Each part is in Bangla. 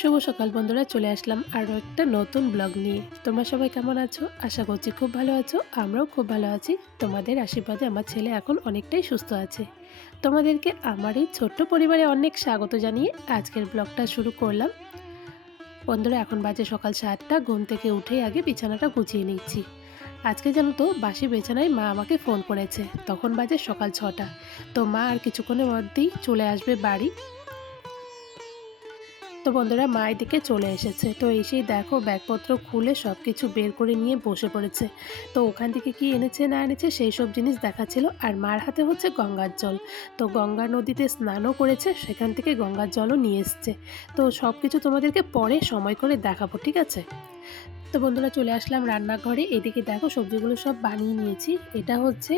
শুভ সকাল বন্ধুরা, চলে আসলাম আরও একটা নতুন ব্লগ নিয়ে। তোমরা সবাই কেমন আছো? আশা করছি খুব ভালো আছো, আমরাও খুব ভালো আছি। তোমাদের আশীর্বাদে আমার ছেলে এখন অনেকটাই সুস্থ আছে। তোমাদেরকে আমার এই ছোট্ট পরিবারে অনেক স্বাগত জানিয়ে আজকের ব্লগটা শুরু করলাম। বন্ধুরা, এখন বাজে সকাল সাতটা, ঘুম থেকে উঠে আগে বিছানাটা গুছিয়ে নিচ্ছি। আজকে জানো তো, বাসি বিছানায় মা আমাকে ফোন করেছে। তখন বাজে সকাল ছটা। তো মা আর কিছুক্ষণের মধ্যেই চলে আসবে বাড়ি। তো বন্ধুরা মায়ের দিকে চলে এসেছে। তো এসেই দেখো ব্যাগপত্র খুলে সব কিছু বের করে নিয়ে বসে পড়েছে। তো ওখান থেকে কি এনেছে না এনেছে সেই সব জিনিস দেখাচ্ছিল। আর মার হাতে হচ্ছে গঙ্গার জল। তো গঙ্গা নদীতে স্নানও করেছে, সেখান থেকে গঙ্গার জলও নিয়ে এসছে। তো সব কিছু তোমাদেরকে পরে সময় করে দেখাবো, ঠিক আছে? তো বন্ধুরা চলে আসলাম রান্নাঘরে। এদিকে দেখো সবজিগুলো সব বানিয়ে নিয়েছি। এটা হচ্ছে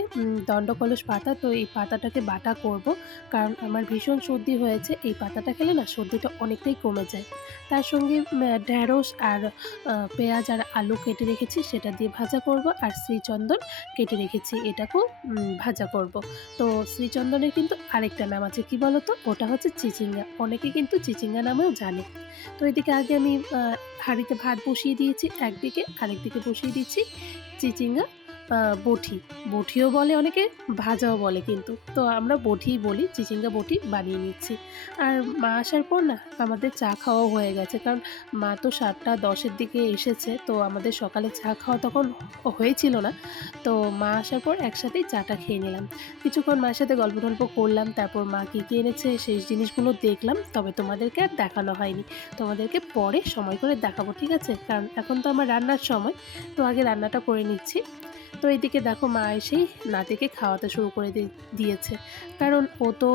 দণ্ডকলস পাতা। তো এই পাতাটাকে বাটা করব কারণ আমার ভীষণ সর্দি হয়েছে। এই পাতাটা খেলে না সর্দিটা অনেকটাই কমে যায়। তার সঙ্গে ঢ্যাঁড়স আর পেঁয়াজ আর আলু কেটে রেখেছি। সেটা দিয়ে ভাজা করব আর শ্রীচন্দন কেটে রেখেছি। এটাকেও ভাজা করব। তো শ্রীচন্দনের কিন্তু আরেকটা নাম আছে। কি বলো তো ওটা হচ্ছে চিচিঙ্গা। অনেকে কিন্তু চিচিঙ্গা নামেও জানে। তো এদিকে আগে আমি হাঁড়িতে ভাত বসিয়ে দিয়েছি। একদিকে আরেকদিকে বসিয়ে দিচ্ছি চিচিঙ্গা বটি বটিও বলে, অনেকে ভাজাও বলে কিন্তু। তো আমরা বটিই বলি, চিচিঙ্গা বটি বানিয়ে নিচ্ছি। আর মা আসার পর না, আমাদের চা খাওয়াও হয়ে গেছে। কারণ মা তো সাতটা দশের দিকে এসেছে, তো আমাদের সকালে চা খাওয়া তখন হয়েছিল না। তো মা আসার পর একসাথেই চাটা খেয়ে নিলাম। কিছুক্ষণ মায়ের সাথে গল্প টল্প করলাম, তারপর মা কী কী এনেছে, সেই জিনিসগুলো দেখলাম, তবে তোমাদেরকে আর দেখানো হয়নি। তোমাদেরকে পরে সময় করে দেখাবো, ঠিক আছে? কারণ এখন তো আমার রান্নার সময়, তো আগে রান্নাটা করে নিচ্ছি। তো এইদিকে দেখো মা এসেই নাতিকে খাওয়াতে শুরু করে দিয়েছে। কারণ ও তো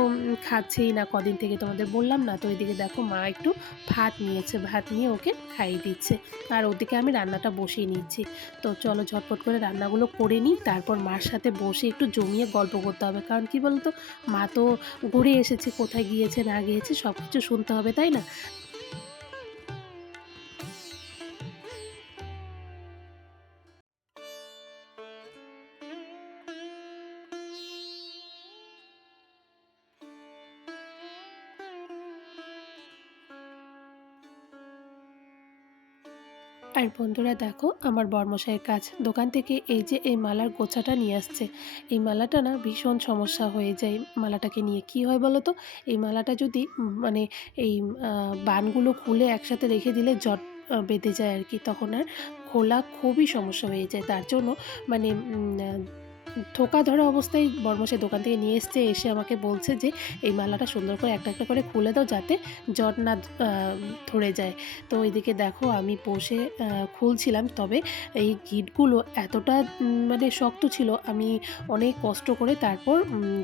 খাচ্ছেই না কদিন থেকে তোমাদের বললাম না। তো এইদিকে দেখো মা একটু ভাত নিয়েছে, ভাত নিয়ে ওকে খাইয়ে দিচ্ছে। আর ওদিকে আমি রান্নাটা বসিয়ে নিচ্ছি। তো চলো ঝটপট করে রান্নাগুলো করে নিই, তারপর মার সাথে বসে একটু জমিয়ে গল্প করতে হবে। কারণ কি বলতো? মা তো ঘুরে এসেছে, কোথায় গিয়েছে, না গিয়েছে সব কিছু শুনতে হবে, তাই না? বন্ধুরা দেখো, আমার বর্মশাইয়ের কাজ দোকান থেকে এই যে এই মালার গোছাটা নিয়ে আসছে, এই মালাটা না ভীষণ সমস্যা হয়ে যায়। মালাটাকে নিয়ে কি হয় বলো তো? এই মালাটা যদি মানে এই বানগুলো খুলে একসাথে রেখে দিলে জট বেঁধে যায় আর কি, তখন আর খোলা খুবই সমস্যা হয়ে যায়। তার জন্য মানে থোকা ধরা অবস্থায় বর্মশাই দোকান থেকে নিয়ে এসছে, এসে আমাকে বলছে যে, এই মালাটা সুন্দর করে একটা একটা করে খুলে দাও যাতে জট না ধরে যায়। তো এদিকে দেখো আমি বসে খুলছিলাম, তবে এই গিটগুলো এতটা মানে শক্ত ছিল, আমি অনেক কষ্ট করে তারপর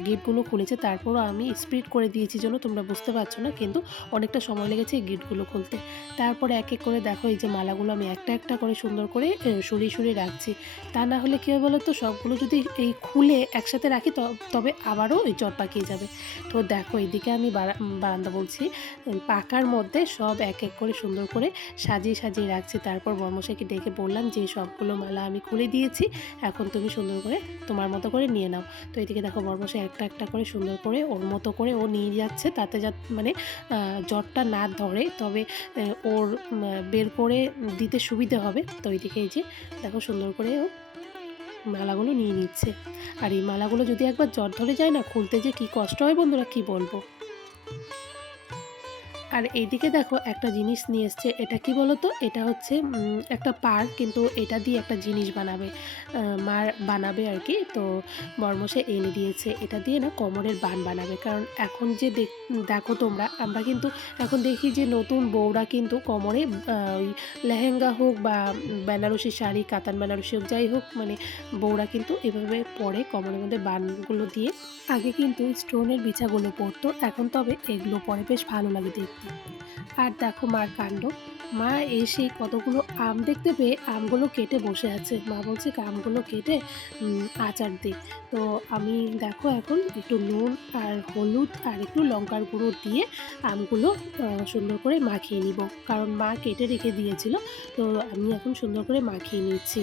গিটগুলো খুলেছে। তারপরও আমি স্পিড করে দিয়েছি জন্য তোমরা বুঝতে পারছ না, কিন্তু অনেকটা সময় লেগেছে এই গিটগুলো খুলতে। তারপরে এক এক করে দেখো এই যে মালাগুলো আমি একটা একটা করে সুন্দর করে সরিয়ে সরিয়ে রাখছি। তা না হলে কী হয় বলো তো সবগুলো যদি এই খুলে একসাথে রাখি তবে আবারও ওই জট পাকিয়ে যাবে। তো দেখো, এদিকে আমি বারা- বারান্দা বলছি পাকার মধ্যে সব এক এক করে সুন্দর করে সাজিয়ে সাজিয়ে রাখছি। তারপর বর্মশাইকে ডেকে বললাম যে, সবগুলো মালা আমি খুলে দিয়েছি, এখন তুমি সুন্দর করে তোমার মতো করে নিয়ে নাও। তো এদিকে দেখো, বর্মশাই একটা একটা করে সুন্দর করে ওর মতো করে ও নিয়ে যাচ্ছে, তাতে যা মানে জ্বরটা না ধরে, তবে ওর বের করে দিতে সুবিধে হবে। তো এইদিকে এই যে, দেখো সুন্দর করে ও মালাগুলো নিয়ে নিচ্ছে। আর এই মালাগুলো যদি একবার জ্বর ধরে যায় না, খুলতে যে কি কষ্ট হয় বন্ধুরা, কি বলব? আর এইদিকে দেখো একটা জিনিস নিয়ে এসছে, এটা কি বলো তো এটা হচ্ছে একটা পার কিন্তু এটা দিয়ে একটা জিনিস বানাবে। মার বানাবে আর কি, তো মর্মসে এনে দিয়েছে। এটা দিয়ে না কোমরের বান বানাবে। কারণ এখন যে দেখ- দেখো তোমরা, আমরা কিন্তু এখন দেখি যে নতুন বউরা কিন্তু কোমরে ওই লেহেঙ্গা হোক বা বেনারসি শাড়ি, কাতান বেনারসি হোক, যাই হোক মানে বউরা কিন্তু এভাবে পরে কোমরের মধ্যে বানগুলো দিয়ে আগে কিন্তু স্টোনের বিছাগুলো পরতো। এখন তবে এগুলো পরে বেশ ভালো লাগে দেখতে। আর দেখো মার কাণ্ড। মা এসে কতগুলো আম দেখতে পেয়ে আমগুলো কেটে বসে আছে। মা বলছে আমগুলো কেটে আচার দে তো আমি দেখো এখন একটু নুন আর হলুদ আর একটু লঙ্কার গুঁড়ো দিয়ে আমগুলো সুন্দর করে মাখিয়ে নিব। কারণ মা কেটে রেখে দিয়েছিল, তো আমি এখন সুন্দর করে মাখিয়ে নিচ্ছি।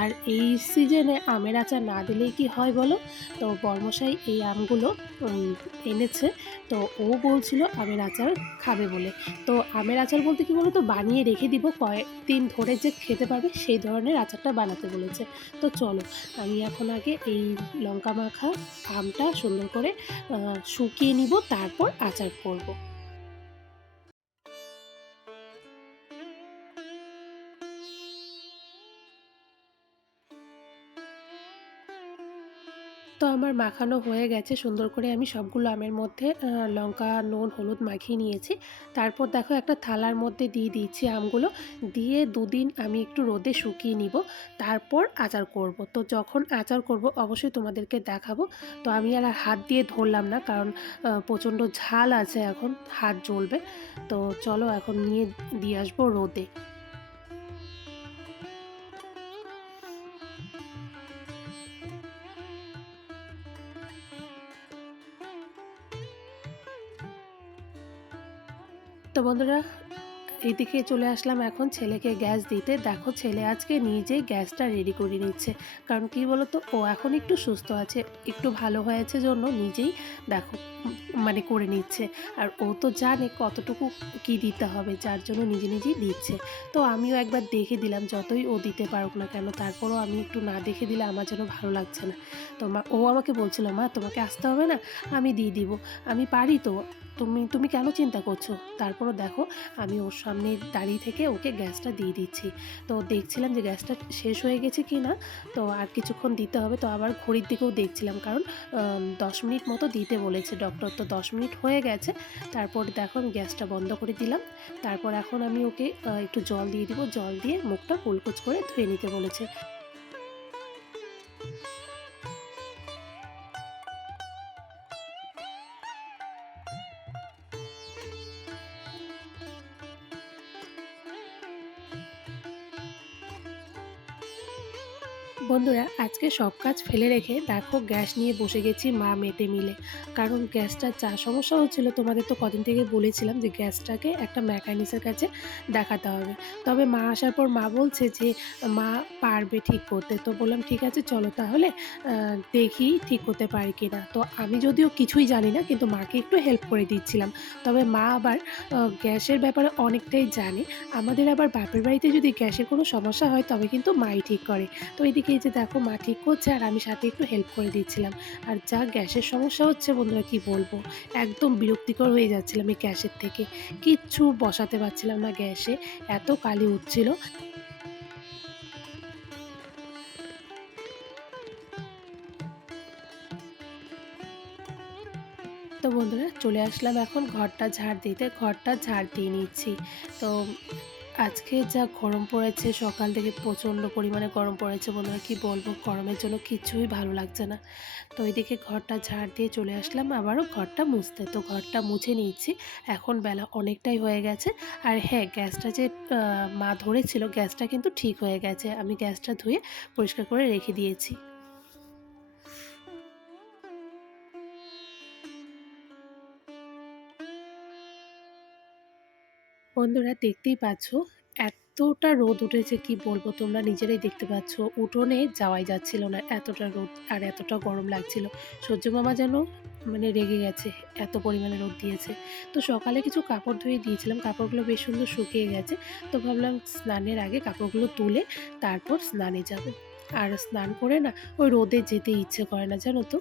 আর এই সিজনে আমের আচার না দিলেই কি হয় বলো? তো বর্মশাই এই আমগুলো এনেছে। তো ও বলছিল আমের আচার খাবে বলে। তো আমের আচার বলতে কি বলতো? বানিয়ে রেখে দিব কয়েক দিন ধরে যে খেতে পারবে সেই ধরনের আচারটা বানাতে বলেছে তো চলো, আমি এখন আগে এই লঙ্কা মাখা আমটা সুন্দর করে শুকিয়ে নিব, তারপর আচার করব। তো আমার মাখানো হয়ে গেছে। সুন্দর করে আমি সবগুলো আমের মধ্যে লঙ্কা, নুন, হলুদ মাখিয়ে নিয়েছি। তারপর দেখো একটা থালার মধ্যে দিয়ে দিয়েছি আমগুলো। দিয়ে দুদিন আমি একটু রোদে শুকিয়ে নিব। তারপর আচার করব। তো যখন আচার করব, অবশ্যই তোমাদেরকে দেখাবো। তো আমি আর হাত দিয়ে ধরলাম না, কারণ প্রচণ্ড ঝাল আছে এখন, হাত জ্বলবে। তো চলো এখন নিয়ে, দিয়ে আসব রোদে। বন্ধুরা, এদিকে চলে আসলাম এখন ছেলেকে গ্যাস দিতে। দেখো ছেলে আজকে নিজেই গ্যাসটা রেডি করে নিচ্ছে। কারণ কি বলতো, ও এখন একটু সুস্থ আছে, একটু ভালো হয়েছে জন্য নিজেই দেখো মানে করে নিচ্ছে। আর ও তো জানে কতটুকু কি দিতে হবে, যার জন্য নিজে নিজেই দিচ্ছে। তো আমিও একবার দেখে দিলাম, যতই ও দিতে পারুক না কেন, তারপরও আমি একটু না দেখে দিলে আমার যেন ভালো লাগছে না। তো ও আমাকে বলছিল, মা, তোমাকে আসতে হবে না? আমি দিয়ে দিব। আমি পারি তো তুমি তুমি কেন চিন্তা করছ? তারপরও দেখো, আমি ওর সামনে দাঁড়িয়ে থেকে ওকে গ্যাসটা দিয়ে দিচ্ছি। তো দেখছিলাম যে গ্যাসটা শেষ হয়ে গেছে কি না, তো আর কিছুক্ষণ দিতে হবে। তো আবার ঘড়ির দিকেও দেখছিলাম, কারণ দশ মিনিট মতো দিতে বলেছে ডক্টর। তো দশ মিনিট হয়ে গেছে, তারপর দেখো আমি গ্যাসটা বন্ধ করে দিলাম। তারপর এখন আমি ওকে একটু জল দিয়ে দিব। জল দিয়ে মুখটা কুলকুচ করে ধুয়ে নিতে বলেছে। বন্ধুরা, আজকে সব কাজ ফেলে রেখে দেখো গ্যাস নিয়ে বসে গেছি মা মেতে মিলে। কারণ গ্যাসটার যা সমস্যা হচ্ছিল, তোমাদের তো কদিন থেকে বলেছিলাম যে গ্যাসটাকে একটা মেকানিক্সের কাছে দেখাতে হবে। তবে মা আসার পর মা বলছে যে, মা পারবে ঠিক করতে। তো বললাম, ঠিক আছে, চলো তাহলে দেখি ঠিক করতে পারি কি না তো আমি যদিও কিছুই জানি না, কিন্তু মাকে একটু হেল্প করে দিচ্ছিলাম। তবে মা আবার গ্যাসের ব্যাপারে অনেকটাই জানে। আমাদের আবার বাপের বাড়িতে যদি গ্যাসের কোনো সমস্যা হয়, তবে কিন্তু মাই ঠিক করে। তো এদিকে যে দেখো মা ঠিক করছে আর আমি সাথে একটু হেল্প করে দিচ্ছিলাম আর যা গ্যাসের সমস্যা হচ্ছে বন্ধুরা, কি বলব? একদম বিরক্তিকর হয়ে যাচ্ছিলাম এই গ্যাসের থেকে। কিচ্ছু বসাতে পারছিলাম না গ্যাসে, এত কালি উঠছিল। তো বন্ধুরা, চলে আসলাম এখন ঘরটা ঝাড় দিতে, ঘরটা ঝাড় দিয়ে নিচ্ছি। তো আজকে যা গরম পড়েছে, সকাল থেকে প্রচণ্ড পরিমাণে গরম পড়েছে বন্ধুরা, কি বলব? গরমের জন্য কিছুই ভালো লাগছে না। তো এদিকে ঘরটা ঝাড় দিয়ে চলে আসলাম, আবারও ঘরটা মুছতে। তো ঘরটা মুছে নিয়েছি, এখন বেলা অনেকটাই হয়ে গেছে। আর হ্যাঁ গ্যাসটা যে মা ধরেছিল, গ্যাসটা কিন্তু ঠিক হয়ে গেছে। আমি গ্যাসটা ধুয়ে পরিষ্কার করে রেখে দিয়েছি। বন্ধুরা দেখতেই পাচ্ছ, এতটা রোদ উঠেছে, কি বলব? তোমরা নিজেরাই দেখতে পাচ্ছ, উঠোনে যাওয়াই যাচ্ছিল না, এতটা রোদ আর এতটা গরম লাগছিল। সূর্য মামা যেন মানে রেগে গেছে, এত পরিমাণে রোদ দিয়েছে। তো সকালে কিছু কাপড় ধুয়ে দিয়েছিলাম, কাপড়গুলো বেশ সুন্দর শুকিয়ে গেছে। তো ভাবলাম স্নানের আগে কাপড়গুলো তুলে তারপর স্নানে যাব। আর স্নান করে না, ওই রোদে যেতে ইচ্ছে করে না, জানো তো।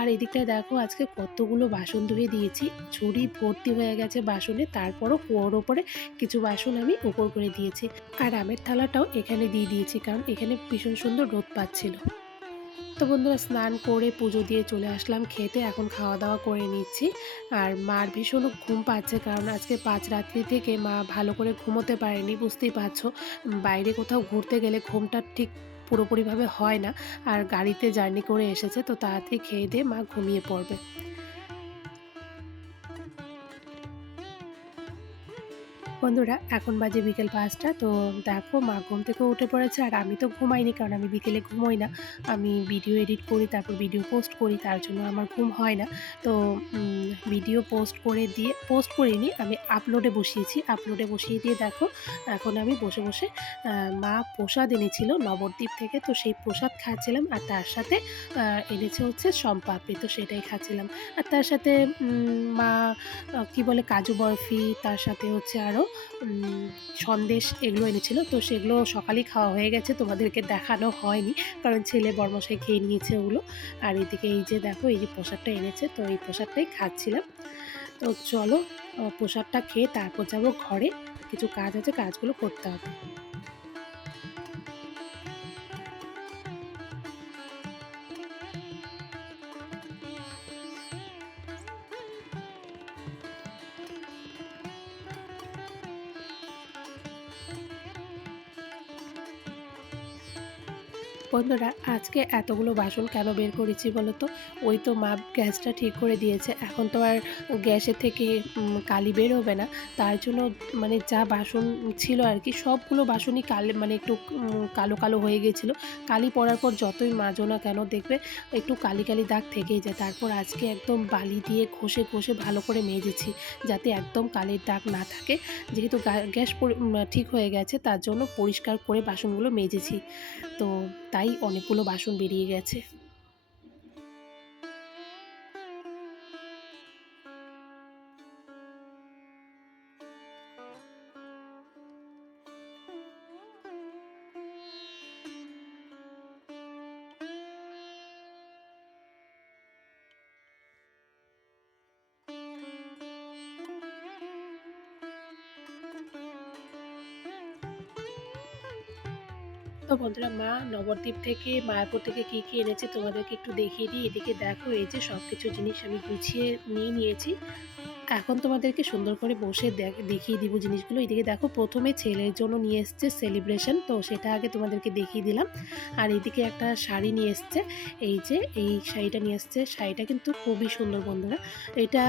আর এদিকটায় দেখো, আজকে কতগুলো বাসন ধুয়ে দিয়েছি। ঝুড়ি ভর্তি হয়ে গেছে বাসনে, তারপরও কুয়োর ওপরে কিছু বাসন আমি উপর করে দিয়েছি। আর আমের থালাটাও এখানে দিয়ে দিয়েছি, কারণ এখানে ভীষণ সুন্দর রোদ পাচ্ছিল। তো বন্ধুরা, স্নান করে পুজো দিয়ে চলে আসলাম, খেতে এখন খাওয়া দাওয়া করে নিচ্ছি। আর মার ভীষণ ঘুম পাচ্ছে, কারণ আজকে পাঁচ রাত্রি থেকে মা ভালো করে ঘুমোতে পারেনি, বুঝতেই পারছ। বাইরে কোথাও ঘুরতে গেলে ঘুমটা ঠিক পুরোপুরিভাবে হয় না। আর গাড়িতে জার্নি করে এসেছে, তো তাড়াতাড়ি খেয়ে দিয়ে মা ঘুমিয়ে পড়বে। বন্ধুরা, এখন বাজে বিকেল পাঁচটা। তো দেখো, মা ঘুম থেকে উঠে পড়েছে আর আমি তো ঘুমাইনি কারণ আমি বিকেলে ঘুমোই না। আমি ভিডিও এডিট করি, তারপর ভিডিও পোস্ট করি, তার জন্য আমার ঘুম হয় না। তো ভিডিও পোস্ট করে দিয়ে, পোস্ট করিনি আমি আপলোডে বসিয়েছি। আপলোডে বসিয়ে দিয়ে দেখো, এখন আমি বসে বসে মা প্রসাদ এনেছিল নবদ্বীপ থেকে। তো সেই প্রসাদ খাচ্ছিলাম আর তার সাথে এনেছে হচ্ছে সম্পাপড়ি। তো সেটাই খাচ্ছিলাম। আর তার সাথে মা কি বলে, কাজু বরফি, তার সাথে হচ্ছে আরও সন্দেশ এগুলো এনেছিল। তো সেগুলো সকালেই খাওয়া হয়ে গেছে। তোমাদেরকে দেখানো হয়নি, কারণ ছেলে বর্মশাই খেয়ে নিয়েছে ওগুলো। আর এদিকে এই যে দেখো, এই যে প্রসাদটা এনেছে, তো এই প্রসাদটাই খাচ্ছিলাম। তো চলো প্রসাদটা খেয়ে তারপর যাব ঘরে। কিছু কাজ আছে, কাজগুলো করতে হবে। বন্ধুরা, আজকে এতগুলো বাসন কেন বের করেছি বলো তো ওই তো মা গ্যাসটা ঠিক করে দিয়েছে। এখন তো আর গ্যাসের থেকে কালি বেরোবে না। তার জন্য মানে যা বাসন ছিল আর কি, সবগুলো বাসনই কালে মানে একটু কালো কালো হয়ে গেছিল। কালি পড়ার পর যতই মাজো না কেন, দেখবে একটু কালি কালি দাগ থেকেই যায়। তারপর আজকে একদম বালি দিয়ে ঘষে ঘষে ভালো করে মেজেছি, যাতে একদম কালির দাগ না থাকে। যেহেতু গ্যাস ঠিক হয়ে গেছে, তার জন্য পরিষ্কার করে বাসনগুলো মেজেছি। তো তাই অনেকগুলো বাসন বেরিয়ে গেছে। তো বন্ধুরা, মা নবদ্বীপ থেকে মায়াপুর থেকে কী কী এনেছে তোমাদেরকে একটু দেখিয়ে দিই। এদিকে দেখো, এই যে সব কিছু জিনিস আমি গুছিয়ে নিয়ে নিয়েছি। এখন তোমাদেরকে সুন্দর করে বসে দেখিয়ে দিব জিনিসগুলো। এদিকে দেখো, প্রথমে ছেলের জন্য নিয়ে এসছে সেলিব্রেশন তো সেটা আগে তোমাদেরকে দেখিয়ে দিলাম। আর এদিকে একটা শাড়ি নিয়ে এসছে, এই যে, এই শাড়িটা নিয়ে এসছে। শাড়িটা কিন্তু খুবই সুন্দর বন্ধুরা। এটা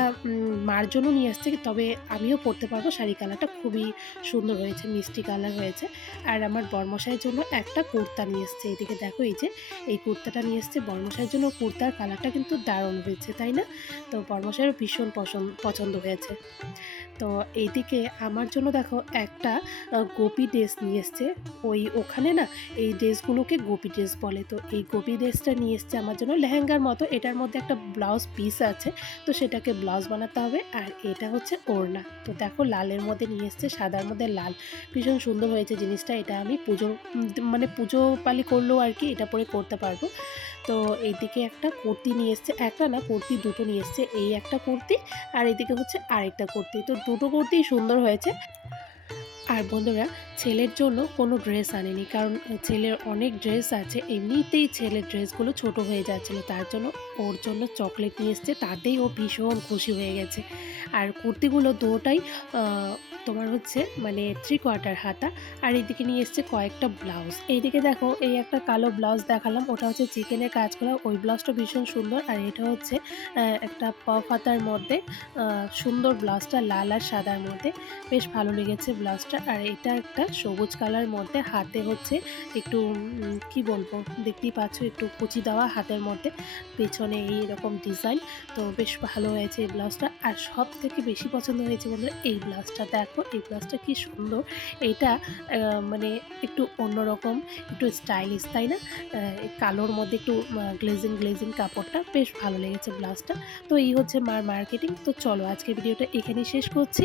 মার জন্য নিয়ে এসছে, তবে আমিও পরতে পারব। শাড়ি কালারটা খুবই সুন্দর হয়েছে, মিষ্টি কালার হয়েছে। আর আমার বর্মশাইয়ের জন্য একটা কুর্তা নিয়ে এসছে। এদিকে দেখো, এই যে, এই কুর্তাটা নিয়ে এসছে। বর্মশাইয়ের জন্য কুর্তার কালারটা কিন্তু দারুণ হয়েছে, তাই না? তো বর্মশাইয়েরও ভীষণ পছন্দ পছন্দ পছন্দ হয়েছে। তো এইদিকে আমার জন্য দেখো একটা গোপি ড্রেস নিয়ে এসছে। ওই ওখানে না এই ড্রেসগুলোকে গোপি ড্রেস বলে। তো এই গোপি ড্রেসটা নিয়ে এসছে আমার জন্য লেহেঙ্গার মতো। এটার মধ্যে একটা ব্লাউজ পিস আছে। তো সেটাকে ব্লাউজ বানাতে হবে। আর এটা হচ্ছে ওড়না। তো দেখো লালের মধ্যে নিয়ে এসছে, সাদার মধ্যে লাল। ভীষণ সুন্দর হয়েছে জিনিসটা। এটা আমি পুজো মানে পুজো পালি করলেও আর কি এটা পরে করতে পারব। তো এইদিকে একটা কুর্তি নিয়ে এসছে, একটা না, কুর্তি দুটো নিয়ে এসছে, এই একটা কুর্তি আর এদিকে হচ্ছে আরেকটা কুর্তি। তো দুটো কুর্তি সুন্দর হয়েছে। আর বন্ধুরা, ছেলের জন্য কোনো ড্রেস আনেনি। কারণ ছেলের অনেক ড্রেস আছে, এমনিতেই ছেলের ড্রেসগুলো ছোট হয়ে যাচ্ছিল। তার জন্য ওর জন্য চকলেট নিয়ে এসছে, তাতেই ও ভীষণ খুশি হয়ে গেছে। আর কুর্তিগুলো দুটাই তোমার হচ্ছে মানে থ্রি কোয়ার্টার হাতা, আর এইদিকে নিয়ে এসছে কয়েকটা ব্লাউজ এইদিকে দেখো, এই একটা কালো ব্লাউজ দেখালাম, ওটা হচ্ছে চিকেনের কাজ করা ওই ব্লাউজটা ভীষণ সুন্দর, আর এটা হচ্ছে একটা পফ হাতার মধ্যে সুন্দর ব্লাউজটা লাল আর সাদার মধ্যে। বেশ ভালো লেগেছে ব্লাউজটা আর এটা একটা সবুজ কালার মধ্যে হাতে হচ্ছে একটু কি বলব? দেখতেই পাচ্ছ একটু কুচি দেওয়া হাতের মধ্যে। পেছনে এই রকম ডিজাইন। তো বেশ ভালো হয়েছে এই ব্লাউজটা। আর সব থেকে বেশি পছন্দ হয়েছে বলতে এই ব্লাউজটা। দেখো, এই ব্লাউজটা কি সুন্দর। এটা মানে একটু অন্যরকম, একটু স্টাইলিশ, তাই না? কালোর মধ্যে একটু গ্লেজিং গ্লেজিং কাপড়টা। বেশ ভালো লেগেছে ব্লাউজটা। তো এই হচ্ছে মার মার্কেটিং। তো চলো আজকে ভিডিওটা এখানেই শেষ করছি।